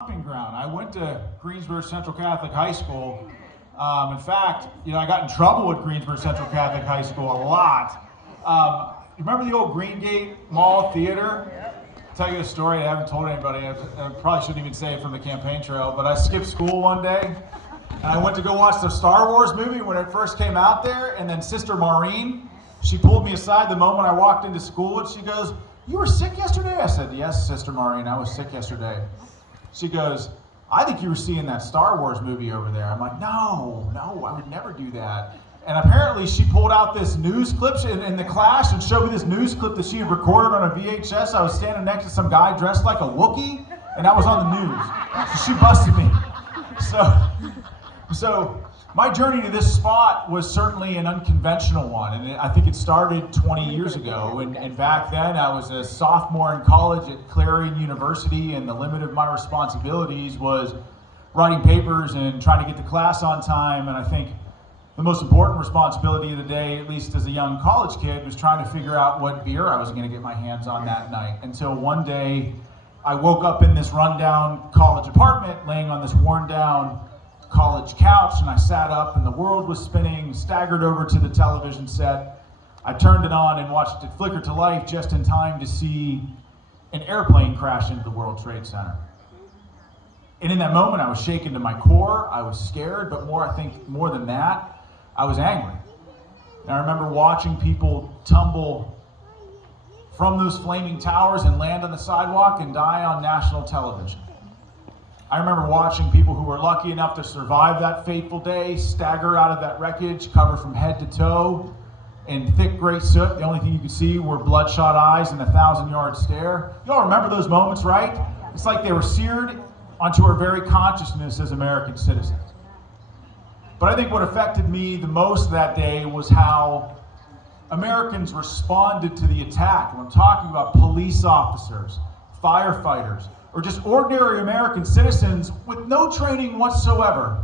Stomping ground. I went to Greensboro Central Catholic High School. In fact, I got in trouble with Greensboro Central Catholic High School a lot. You remember the old Greengate Mall Theater? I'll tell you a story I haven't told anybody. I probably shouldn't even say it from the campaign trail, but I skipped school one day, and I went to go watch the Star Wars movie when it first came out there, and then Sister Maureen, she pulled me aside the moment I walked into school, and she goes, "You were sick yesterday?" I said, "Yes, Sister Maureen, I was sick yesterday." She goes, "I think you were seeing that Star Wars movie over there." I'm like, no, I would never do that. And apparently she pulled out this news clip in the class and showed me this news clip that she had recorded on a VHS. I was standing next to some guy dressed like a Wookiee, and that was on the news. So she busted me. So my journey to this spot was certainly an unconventional one, and I think it started 20 years ago. And back then, I was a sophomore in college at Clarion University, and the limit of my responsibilities was writing papers and trying to get to class on time. And I think the most important responsibility of the day, at least as a young college kid, was trying to figure out what beer I was going to get my hands on that night. Until one day, I woke up in this rundown college apartment, laying on this worn down college couch, and I sat up and the world was spinning, staggered over to the television set. I turned it on and watched it flicker to life just in time to see an airplane crash into the World Trade Center. And in that moment, I was shaken to my core. I was scared, but more than that, I was angry. And I remember watching people tumble from those flaming towers and land on the sidewalk and die on national television. I remember watching people who were lucky enough to survive that fateful day stagger out of that wreckage, covered from head to toe in thick gray soot. The only thing you could see were bloodshot eyes and a 1,000-yard stare. You all remember those moments, right? It's like they were seared onto our very consciousness as American citizens. But I think what affected me the most that day was how Americans responded to the attack. When I'm talking about police officers, firefighters, or just ordinary American citizens with no training whatsoever,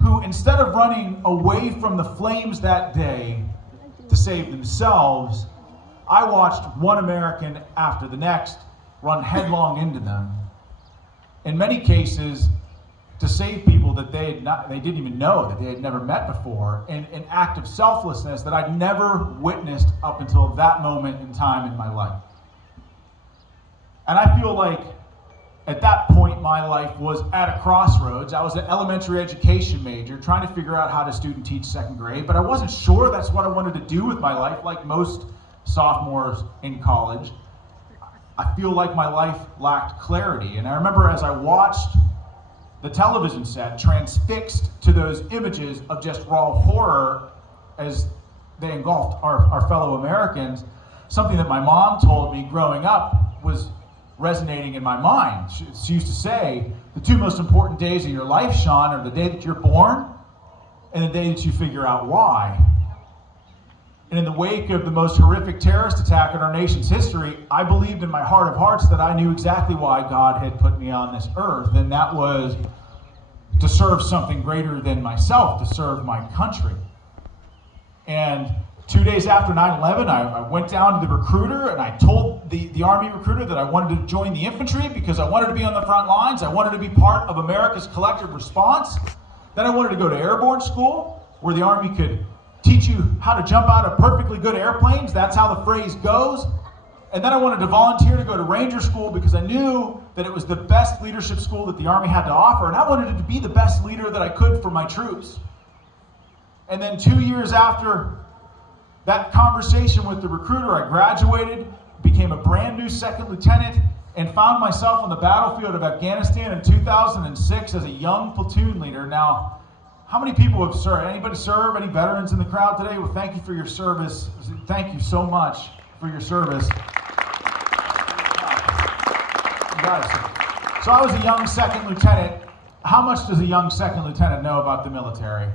who instead of running away from the flames that day to save themselves, I watched one American after the next run headlong into them. In many cases, to save people that they didn't even know, that they had never met before, in an act of selflessness that I'd never witnessed up until that moment in time in my life. And I feel like at that point, my life was at a crossroads. I was an elementary education major trying to figure out how to student teach second grade, but I wasn't sure that's what I wanted to do with my life, like most sophomores in college. I feel like my life lacked clarity. And I remember as I watched the television set, transfixed to those images of just raw horror as they engulfed our fellow Americans, something that my mom told me growing up was resonating in my mind. She used to say, the two most important days of your life, Sean, are the day that you're born and the day that you figure out why. And in the wake of the most horrific terrorist attack in our nation's history, I believed in my heart of hearts that I knew exactly why God had put me on this earth, and that was to serve something greater than myself, to serve my country. And 2 days after 9/11, I went down to the recruiter and I told the Army recruiter that I wanted to join the infantry because I wanted to be on the front lines. I wanted to be part of America's collective response. Then I wanted to go to airborne school where the Army could teach you how to jump out of perfectly good airplanes. That's how the phrase goes. And then I wanted to volunteer to go to Ranger School because I knew that it was the best leadership school that the Army had to offer. And I wanted to be the best leader that I could for my troops. And then 2 years after that conversation with the recruiter, I graduated, became a brand new second lieutenant, and found myself on the battlefield of Afghanistan in 2006 as a young platoon leader. Now, how many people have served? Anybody serve? Any veterans in the crowd today? Well, thank you for your service. Thank you so much for your service. You guys. So I was a young second lieutenant. How much does a young second lieutenant know about the military?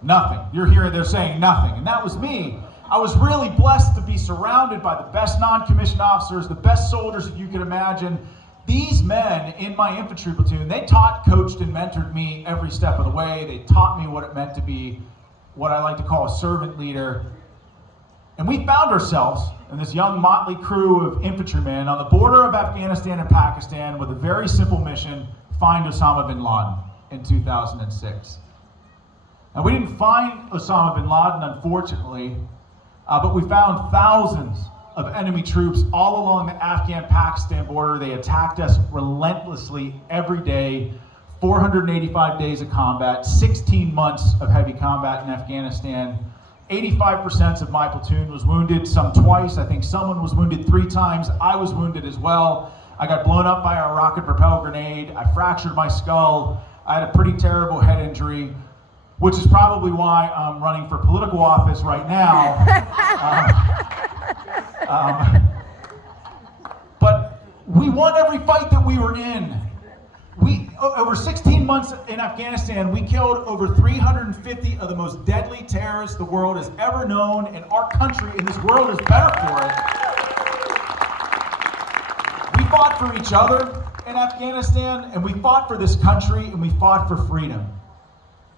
Nothing. You're here, they're saying nothing. And that was me. I was really blessed to be surrounded by the best non-commissioned officers, the best soldiers that you could imagine. These men in my infantry platoon, they taught, coached, and mentored me every step of the way. They taught me what it meant to be what I like to call a servant leader. And we found ourselves in this young motley crew of infantrymen on the border of Afghanistan and Pakistan with a very simple mission: find Osama bin Laden in 2006. And we didn't find Osama bin Laden, unfortunately, but we found thousands of enemy troops all along the Afghan-Pakistan border. They attacked us relentlessly every day, 485 days of combat, 16 months of heavy combat in Afghanistan. 85% of my platoon was wounded, some twice. I think someone was wounded 3 times. I was wounded as well. I got blown up by a rocket-propelled grenade. I fractured my skull. I had a pretty terrible head injury, which is probably why I'm running for political office right now. But we won every fight that we were in. Over 16 months in Afghanistan, we killed over 350 of the most deadly terrorists the world has ever known, and our country and this world is better for it. We fought for each other in Afghanistan, and we fought for this country, and we fought for freedom.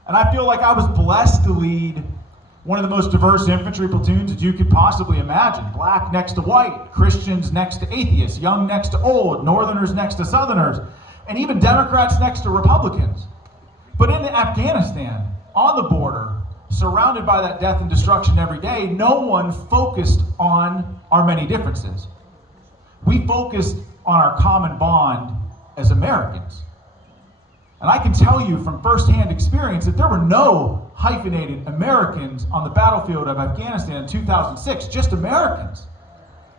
And I feel like I was blessed to lead one of the most diverse infantry platoons that you could possibly imagine. Black next to white, Christians next to atheists, young next to old, Northerners next to Southerners, and even Democrats next to Republicans. But in Afghanistan, on the border, surrounded by that death and destruction every day, no one focused on our many differences. We focused on our common bond as Americans. And I can tell you from firsthand experience that there were no hyphenated Americans on the battlefield of Afghanistan in 2006, just Americans.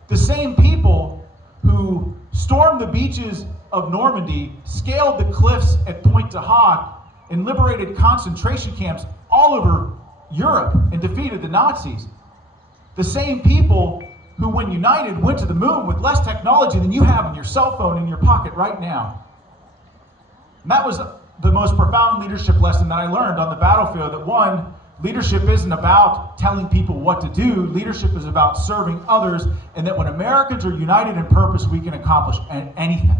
The same people who stormed the beaches of Normandy, scaled the cliffs at Pointe du Hoc, and liberated concentration camps all over Europe and defeated the Nazis. The same people who, when united, went to the moon with less technology than you have in your cell phone in your pocket right now. And that was the most profound leadership lesson that I learned on the battlefield, that one, leadership isn't about telling people what to do. Leadership is about serving others, and that when Americans are united in purpose, we can accomplish anything.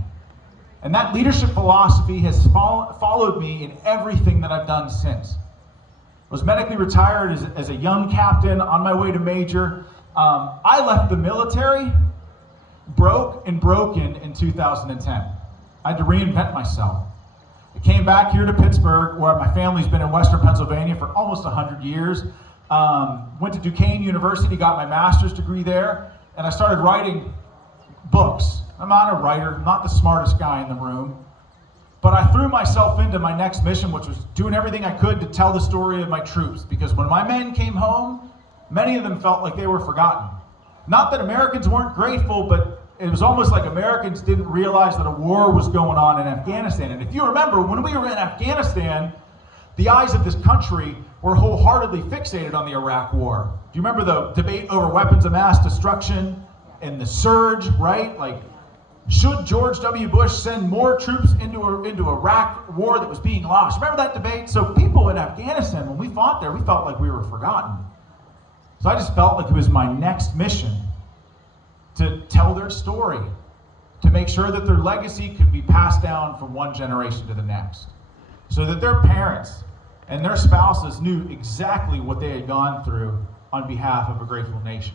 And that leadership philosophy has followed me in everything that I've done since. I was medically retired as a young captain on my way to major. I left the military broke and broken in 2010. I had to reinvent myself. I came back here to Pittsburgh, where my family's been in Western Pennsylvania for almost 100 years. Went to Duquesne University, got my master's degree there, and I started writing books. I'm not a writer, not the smartest guy in the room, but I threw myself into my next mission, which was doing everything I could to tell the story of my troops, because when my men came home, many of them felt like they were forgotten. Not that Americans weren't grateful, but it was almost like Americans didn't realize that a war was going on in Afghanistan. And if you remember, when we were in Afghanistan, the eyes of this country were wholeheartedly fixated on the Iraq War. Do you remember the debate over weapons of mass destruction and the surge, right? Like, should George W. Bush send more troops into Iraq war that was being lost? Remember that debate? So people in Afghanistan, when we fought there, we felt like we were forgotten. So I just felt like it was my next mission to tell their story, to make sure that their legacy could be passed down from one generation to the next, so that their parents and their spouses knew exactly what they had gone through on behalf of a grateful nation.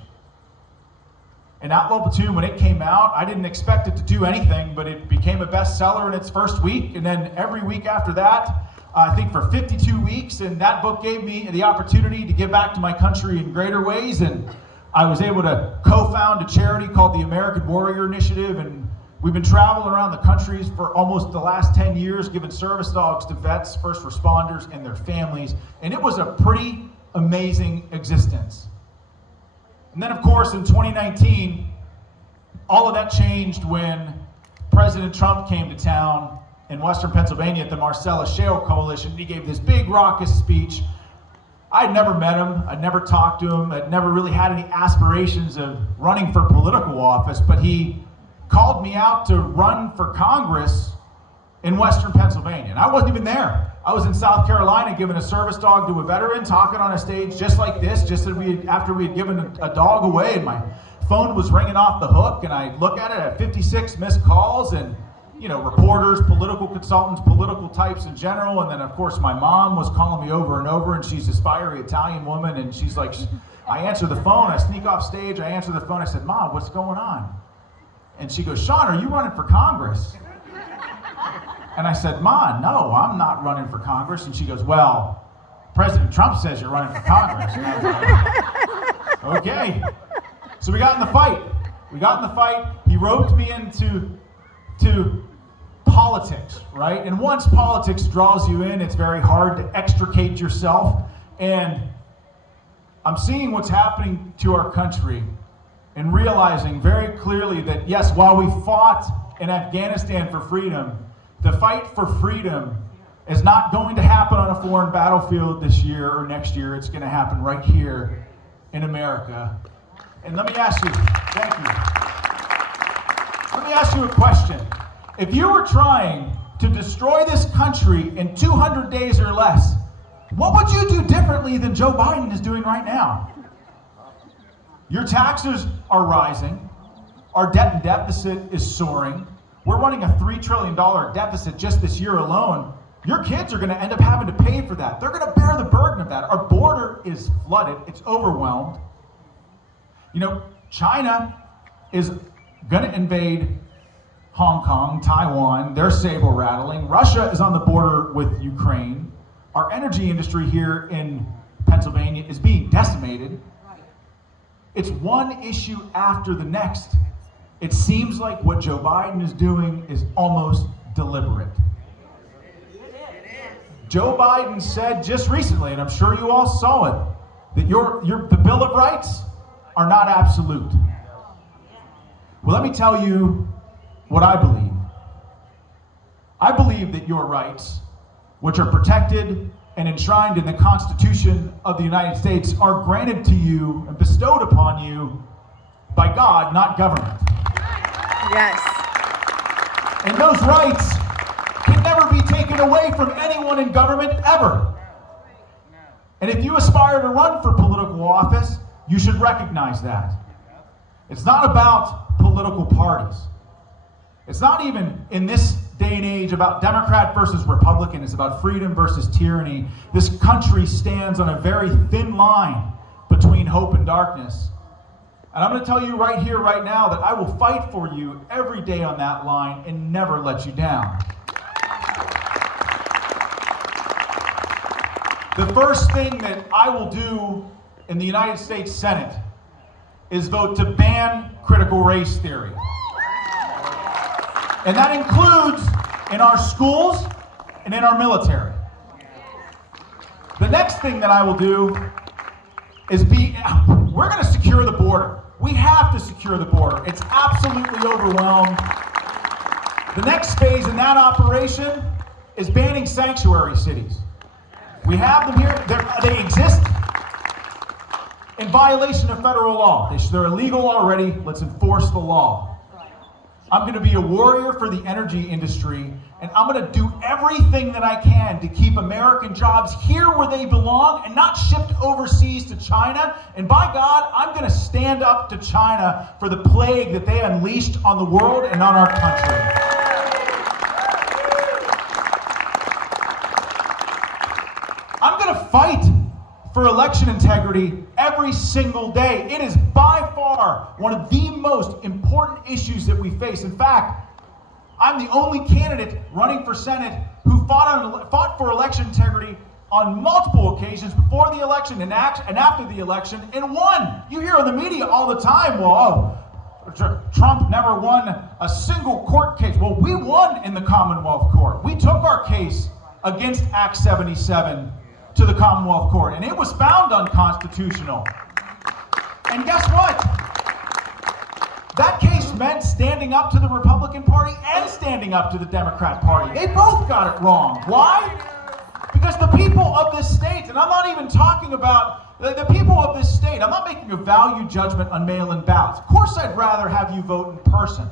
And Outlaw Platoon, when it came out, I didn't expect it to do anything, but it became a bestseller in its first week, and then every week after that, I think for 52 weeks, and that book gave me the opportunity to give back to my country in greater ways, and I was able to co-found a charity called the American Warrior Initiative, and we've been traveling around the countries for almost the last 10 years, giving service dogs to vets, first responders, and their families, and it was a pretty amazing existence. And then, of course, in 2019, all of that changed when President Trump came to town in Western Pennsylvania at the Marcellus Shale Coalition. He gave this big raucous speech. I'd never met him, I'd never talked to him, I'd never really had any aspirations of running for political office, but he called me out to run for Congress in Western Pennsylvania. And I wasn't even there. I was in South Carolina giving a service dog to a veteran, talking on a stage just like this, just after we had given a dog away, and my phone was ringing off the hook, and I look at it at 56 missed calls, and reporters, political consultants, political types in general, and then of course my mom was calling me over and over, and she's this fiery Italian woman, and she's like, I answer the phone, I sneak off stage, I answer the phone, I said, Mom, what's going on? And she goes, Sean, are you running for Congress? And I said, Ma, no, I'm not running for Congress. And she goes, well, President Trump says you're running for Congress. And I was like, okay. So we got in the fight. He roped me into politics, right? And once politics draws you in, it's very hard to extricate yourself. And I'm seeing what's happening to our country and realizing very clearly that, yes, while we fought in Afghanistan for freedom, the fight for freedom is not going to happen on a foreign battlefield this year or next year. It's going to happen right here in America. And let me ask you, thank you. Let me ask you a question. If you were trying to destroy this country in 200 days or less, what would you do differently than Joe Biden is doing right now? Your taxes are rising. Our debt and deficit is soaring. We're running a $3 trillion deficit just this year alone. Your kids are going to end up having to pay for that. They're going to bear the burden of that. Our border is flooded. It's overwhelmed. You know, China is going to invade Hong Kong, Taiwan. They're saber rattling. Russia is on the border with Ukraine. Our energy industry here in Pennsylvania is being decimated. It's one issue after the next. It seems like what Joe Biden is doing is almost deliberate. Joe Biden said just recently, and I'm sure you all saw it, that the Bill of Rights are not absolute. Well, let me tell you what I believe. I believe that your rights, which are protected and enshrined in the Constitution of the United States, are granted to you and bestowed upon you by God, not government. Yes. And those rights can never be taken away from anyone in government, ever. And if you aspire to run for political office, you should recognize that. It's not about political parties. It's not even in this day and age about Democrat versus Republican. It's about freedom versus tyranny. This country stands on a very thin line between hope and darkness. And I'm going to tell you right here, right now, that I will fight for you every day on that line and never let you down. The first thing that I will do in the United States Senate is vote to ban critical race theory. And that includes in our schools and in our military. The next thing that I will do is we're going to secure the border. We have to secure the border. It's absolutely overwhelmed. The next phase in that operation is banning sanctuary cities. We have them here. They exist in violation of federal law. They're illegal already. Let's enforce the law. I'm going to be a warrior for the energy industry, and I'm going to do everything that I can to keep American jobs here where they belong and not shipped overseas to China. And by God, I'm going to stand up to China for the plague that they unleashed on the world and on our country. I'm going to fight for election integrity every single day. It is by far one of the most important issues that we face. In fact, I'm the only candidate running for Senate who fought for election integrity on multiple occasions before the election and after the election and won. You hear on the media all the time, well, Trump never won a single court case. Well, we won in the Commonwealth Court. We took our case against Act 77 to the Commonwealth Court, and it was found unconstitutional. And guess what? That case meant standing up to the Republican Party and standing up to the Democrat Party. They both got it wrong. Why? Because the people of this state, and I'm not even talking about the people of this state, I'm not making a value judgment on mail-in ballots. Of course I'd rather have you vote in person.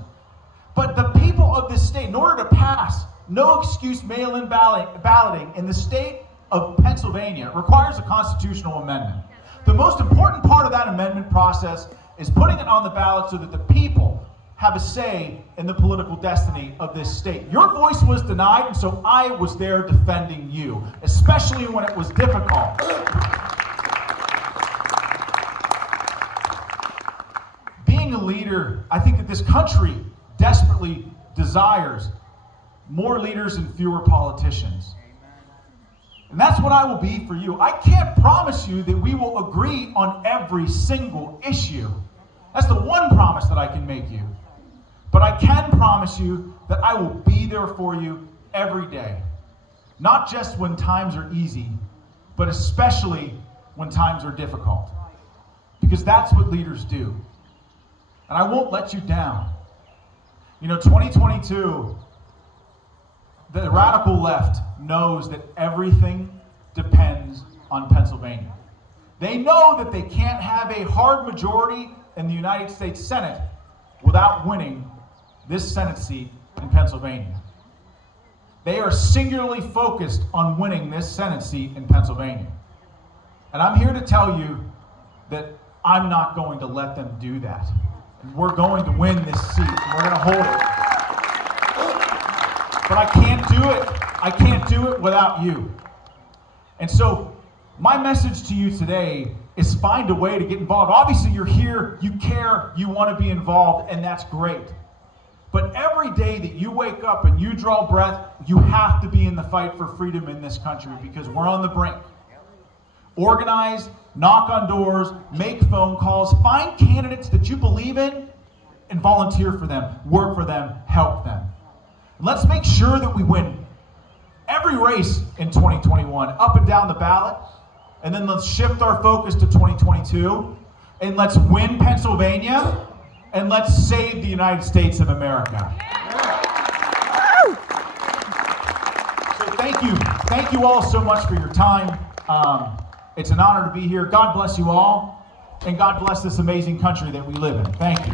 But the people of this state, in order to pass no excuse mail-in balloting in the state of Pennsylvania, requires a constitutional amendment. The most important part of that amendment process is putting it on the ballot so that the people have a say in the political destiny of this state. Your voice was denied, and so I was there defending you, especially when it was difficult. Being a leader, I think that this country desperately desires more leaders and fewer politicians. And that's what I will be for you. I can't promise you that we will agree on every single issue. That's the one promise that I can make you. But I can promise you that I will be there for you every day. Not just when times are easy, but especially when times are difficult. Because that's what leaders do. And I won't let you down. 2022, the radical left knows that everything depends on Pennsylvania. They know that they can't have a hard majority in the United States Senate without winning this Senate seat in Pennsylvania. They are singularly focused on winning this Senate seat in Pennsylvania. And I'm here to tell you that I'm not going to let them do that. We're going to win this seat, and we're going to hold it. But I can't do it. I can't do it without you. And so my message to you today is find a way to get involved. Obviously, you're here, you care, you want to be involved, and that's great. But every day that you wake up and you draw breath, you have to be in the fight for freedom in this country, because we're on the brink. Organize, knock on doors, make phone calls, find candidates that you believe in, and volunteer for them, work for them, help them. Let's make sure that we win every race in 2021, up and down the ballot, and then let's shift our focus to 2022, and let's win Pennsylvania, and let's save the United States of America. So thank you all so much for your time. It's an honor to be here. God bless you all, and God bless this amazing country that we live in. Thank you.